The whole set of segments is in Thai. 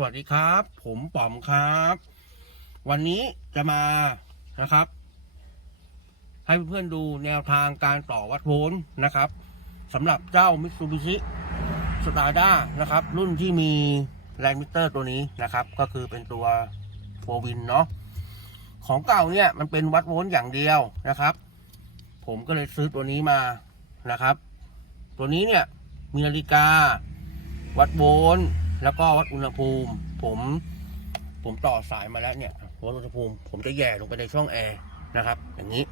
สวัสดีครับ ผมป๋อมครับ วันนี้จะมานะครับ ให้เพื่อนๆดูแนวทางการต่อวัดโวลต์นะครับสำหรับเจ้า Mitsubishi s t a r d a นะครับ รุ่นที่มีแรงมิเตอร์ตัวนี้นะครับ ก็คือเป็นตัวโฟวินเนาะของเก่าเนี่ยมันเป็นวัดโวลต์อย่างเดียวนะครับ ผมก็เลยซื้อตัวนี้มานะครับ ตัวนี้เนี่ยมีนาฬิกา วัดโวลต์ แล้วก็วัดอุณหภูมิ ผมผมต่อสายมาแล้วเนี่ยวัดอุณหภูมิ ผมจะแย่ลงไปในช่องแอร์นะครับ อย่างนี้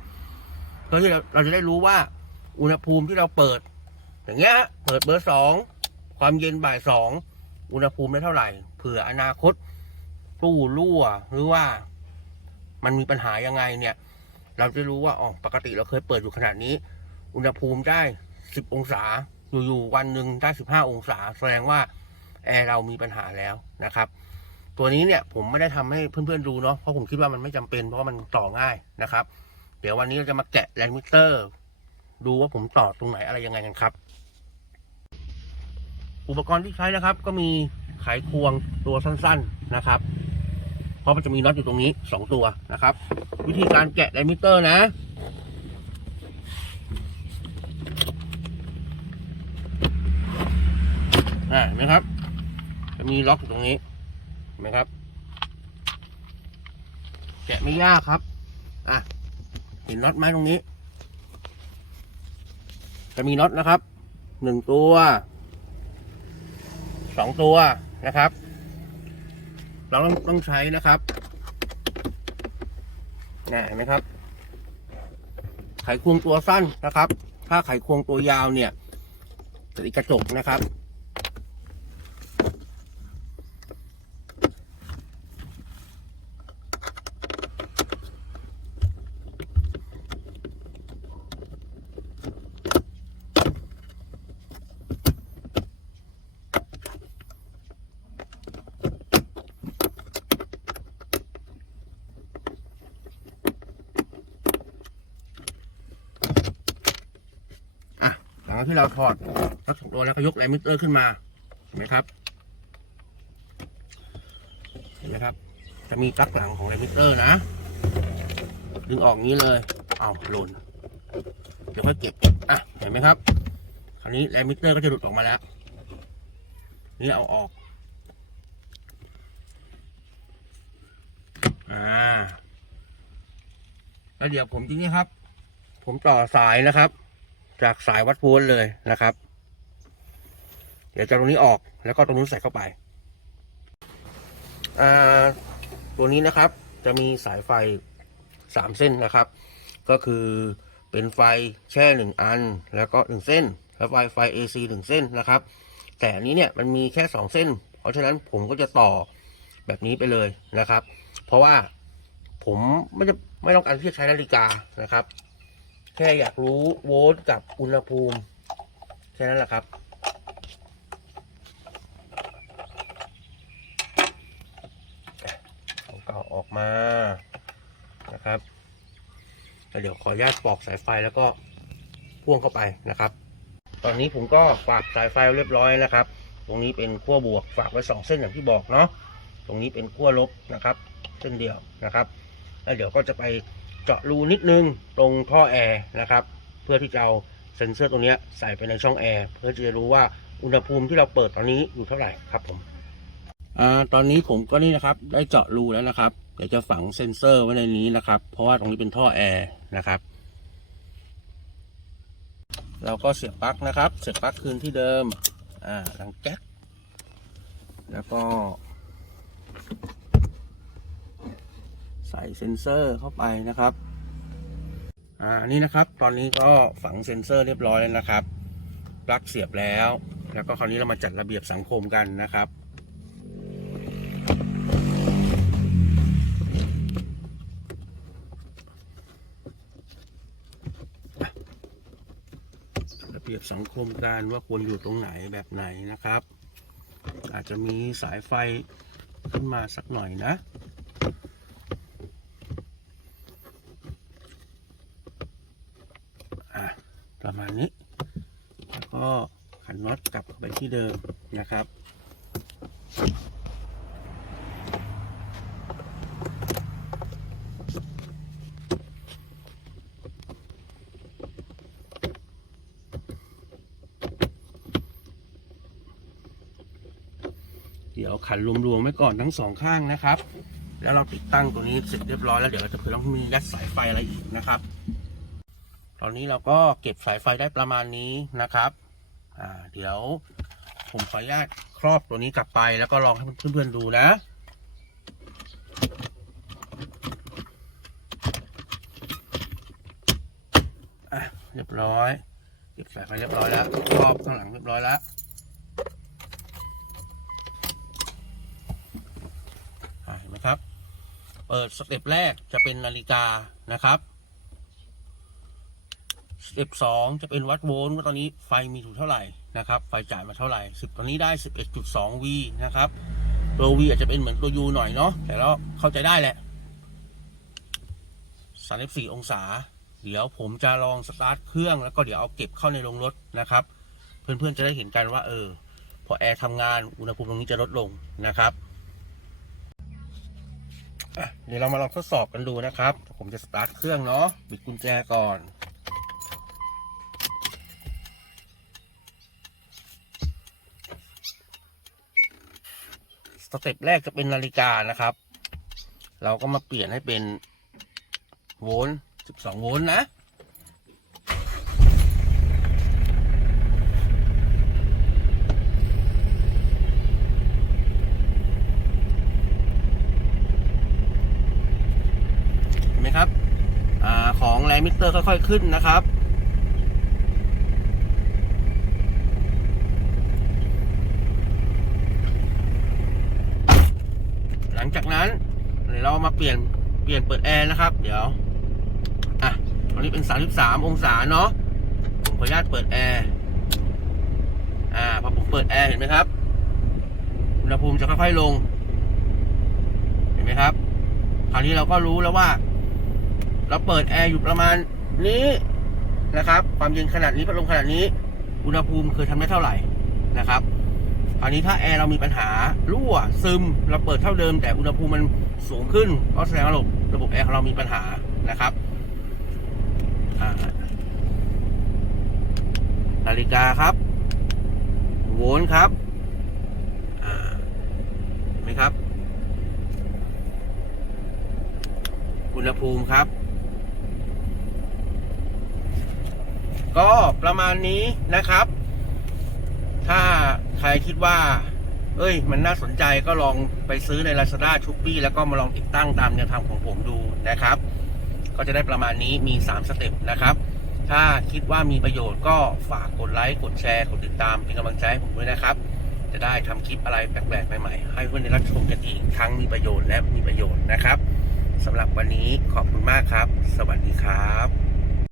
เพื่อที่เราเราจะได้รู้ว่า อุณหภูมิที่เราเปิด อย่างเงี้ยฮะเปิดเบอร์สองความเย็นบ่ายสองอุณหภูมิได้เท่าไหร่เผื่ออนาคตตู้รั่วหรือว่ามันมีปัญหายังไงเนี่ย เราจะรู้ว่าอ๋อปกติเราเคยเปิดอยู่ขนาดนี้ อุณหภูมิได้สิบองศาอยู่ๆวันหนึ่งได้สิบห้าองศา แสดงว่า แอร์เรามีปัญหาแล้วนะครับ ตัวนี้เนี่ยผมไม่ได้ทำให้เพื่อนๆดูเนาะเพราะผมคิดว่ามันไม่จำเป็นเพราะมันต่อง่ายนะครับ เดี๋ยววันนี้เราจะมาแกะแรงมิเตอร์ ดูว่าผมต่อตรงไหนอะไรยังไงกันครับ อุปกรณ์ที่ใช้นะครับ ก็มีไขควงตัวสั้น ๆนะครับ เพราะมันจะมีน็อตอยู่ตรงนี้สองตัวนะครับ วิธีการแกะแรงมิเตอร์นะอ่าเห็นไหมครับ มีล็อกอยู่ตรงนี้เห็นไหมครับ แกะไม่ยากครับ อะ เห็นน็อตไหมตรงนี้ จะมีน็อตนะครับ หนึ่งตัว สองตัวนะครับ เราต้องต้องใช้นะครับนี่เห็นไหมครับ ไขควงตัวสั้นนะครับ ถ้าไขควงตัวยาวเนี่ยจะอีกกระจกนะครับ อะห ลังจากที่เราถอดรถของตัวแล้วก็ยกแรมมิเตอร์ขึ้นมาเห็นไหมครับเห็นไหมครับ จะมีปลั๊กหลังของแรมมิเตอร์นะ ดึงออกงี้เลยเอาหล่นเดี๋ยวค่อยเก็บอะเห็นไหมครับคราวนี้แรมมิเตอร์ก็จะหลุดออกมาแล้ว นี่เอาออกอ่าแล้วเดี๋ยวผมทีนี้ครับ ผมต่อสายนะครับ จากสายวัดโวลต์เลยนะครับ เดี๋ยวจะตรงนี้ออกแล้วก็ตรงนู้นใส่เข้าไป อ่า ตัวนี้นะครับ จะมีสายไฟสามเส้นนะครับ ก็คือเป็นไฟแช่หนึ่งอัน แล้วก็หนึ่งเส้น แล้วไฟไฟ AC หนึ่งเส้นนะครับ แต่อันนี้เนี่ยมันมีแค่สองเส้น เพราะฉะนั้นผมก็จะต่อแบบนี้ไปเลยนะครับ เพราะว่าผมไม่จะไม่ต้องการที่จะใช้นาฬิกานะครับ แค่อยากรู้โวลต์กับอุณหภูมิ แค่นั้นแหละครับเอาเก่าออกมานะครับแล้วเดี๋ยวขออนุญาตปอกสายไฟแล้วก็พ่วงเข้าไปนะครับ ตอนนี้ผมก็ฝากสายไฟเรียบร้อยนะครับ ตรงนี้เป็นขั้วบวกฝากไว้สองเส้นอย่างที่บอกเนาะ ตรงนี้เป็นขั้วลบนะครับ เส้นเดียวนะครับ แล้วเดี๋ยวก็จะไป เจาะรูนิดนึงตรงท่อแอร์นะครับ เพื่อที่จะเอาเซ็นเซอร์ตรงนี้ใส่ไปในช่องแอร์เพื่อที่จะรู้ว่าอุณหภูมิที่เราเปิดตอนนี้อยู่เท่าไหร่ครับผมอ่าตอนนี้ผมก็นี่นะครับได้เจาะรูแล้วนะครับเดี๋ยวจะฝังเซ็นเซอร์ไว้ในนี้นะครับ เพราะว่าตรงนี้เป็นท่อแอร์นะครับเราก็เสียบปลั๊กนะครับ เสียบปลั๊กคืนที่เดิม อ่าหลังแก๊ก แล้วก็ ใส่เซ็นเซอร์เข้าไปนะครับ อ่านี่นะครับ ตอนนี้ก็ฝังเซ็นเซอร์เรียบร้อยแล้วนะครับ ปลั๊กเสียบแล้ว แล้วก็คราวนี้เรามาจัดระเบียบสังคมกันนะครับระเบียบสังคมกันว่าควรอยู่ตรงไหนแบบไหนนะครับ อาจจะมีสายไฟขึ้นมาสักหน่อยนะ ประมาณนี้ แล้วก็ขันน็อตกลับไปที่เดิมนะครับ เดี๋ยวขันรวมๆไว้ก่อนทั้งสองข้างนะครับ แล้วเราติดตั้งตัวนี้เสร็จเรียบร้อยแล้วเดี๋ยวเราจะเพิ่ไต้องมียัดสายไฟอะไรอีกนะครับ อนนี้เราก็เก็บสายไฟได้ประมาณนี้นะครับ อ่า เดี๋ยวผมขออนุญาตครอบตัวนี้กลับไปแล้วก็ลองให้เพื่อนๆดูนะ อะ เรียบร้อย เก็บสายไฟเรียบร้อยแล้ว ครอบข้างหลังเรียบร้อยแล้วเห็นไหมครับ เปิดสเต็ปแรกจะเป็นนาฬิกานะครับ สเต็ปสองจะเป็นวัดโวลต์ว่าตอนนี้ไฟมีถูกเท่าไหร่นะครับ ไฟจ่ายมาเท่าไหร่สิบตอนนี้ได้11.2 V นะครับตัว V อาจจะเป็นเหมือนตัว U หน่อยเนาะแต่เราเข้าใจได้แหละ34องศา เดี๋ยวผมจะลองสตาร์ทเครื่องแล้วก็เดี๋ยวเอาเก็บเข้าในโรงรถนะครับ เพื่อนๆจะได้เห็นกันว่า เออ พอแอร์ทำงานอุณหภูมิตรงนี้จะลดลงนะครับเดี๋ยวเรามาลองทดสอบกันดูนะครับ ผมจะสตาร์ทเครื่องเนาะ บิดกุญแจก่อน เต็ปแรกจะเป็นนาฬิกานะครับ เราก็มาเปลี่ยนให้เป็นโวลต์12 โวลต์นะ เห็นไหมครับอาของแรงมิเตอร์ค่อยๆขึ้นนะครับ งจากนั้นเดี๋ยวเรามาเปลี่ยนเปลี่ยนเปิดแอร์นะครับ เดี๋ยวอะตอนนี้เป็น 33 องศาเนาะผมขออนุญาตเปิดแอร์อ่าพอผมเปิดแอร์เห็นไหมครับอุณหภูมิจะค่อยๆลง เห็นไหมครับ คราวนี้เราก็รู้แล้วว่า เราเปิดแอร์อยู่ประมาณนี้นะครับ ความเย็นขนาดนี้พัดลมขนาดนี้ อุณหภูมิเคยทำได้เท่าไหร่นะครับ คราวนี้ถ้าแอร์เรามีปัญหารั่วซึมเราเปิดเท่าเดิม แต่อุณหภูมิมันสูงขึ้นก็แสดงว่าระบบระบบแอร์ของเรามีปัญหานะครับนาฬิกาครับ โวลต์ครับเห็นไหมครับ อุณหภูมิครับ ก็ประมาณนี้นะครับ ถ้า รคิดว่า เอ้ย มันน่าสนใจก็ลองไปซื้อใน Lazada s h o p e e แล้วก็มาลองติดตั้งตามแนวทางของผมดูนะครับ ก็จะได้ประมาณนี้มี 3 สเต็ปนะครับ ถ้าคิดว่ามีประโยชน์ก็ฝากกดไลค์กดแชร์ กดติดตามเป็นกำลังใจให้ผมด้วยนะครับ จะได้ทำคลิปอะไรแปลกๆใหม่ๆให้เพื่อนได้รับชมกันอีกทั้งมีประโยชน์และมีประโยชน์นะครับสำหรับวันนี้ขอบคุณมากครับ สวัสดีครับ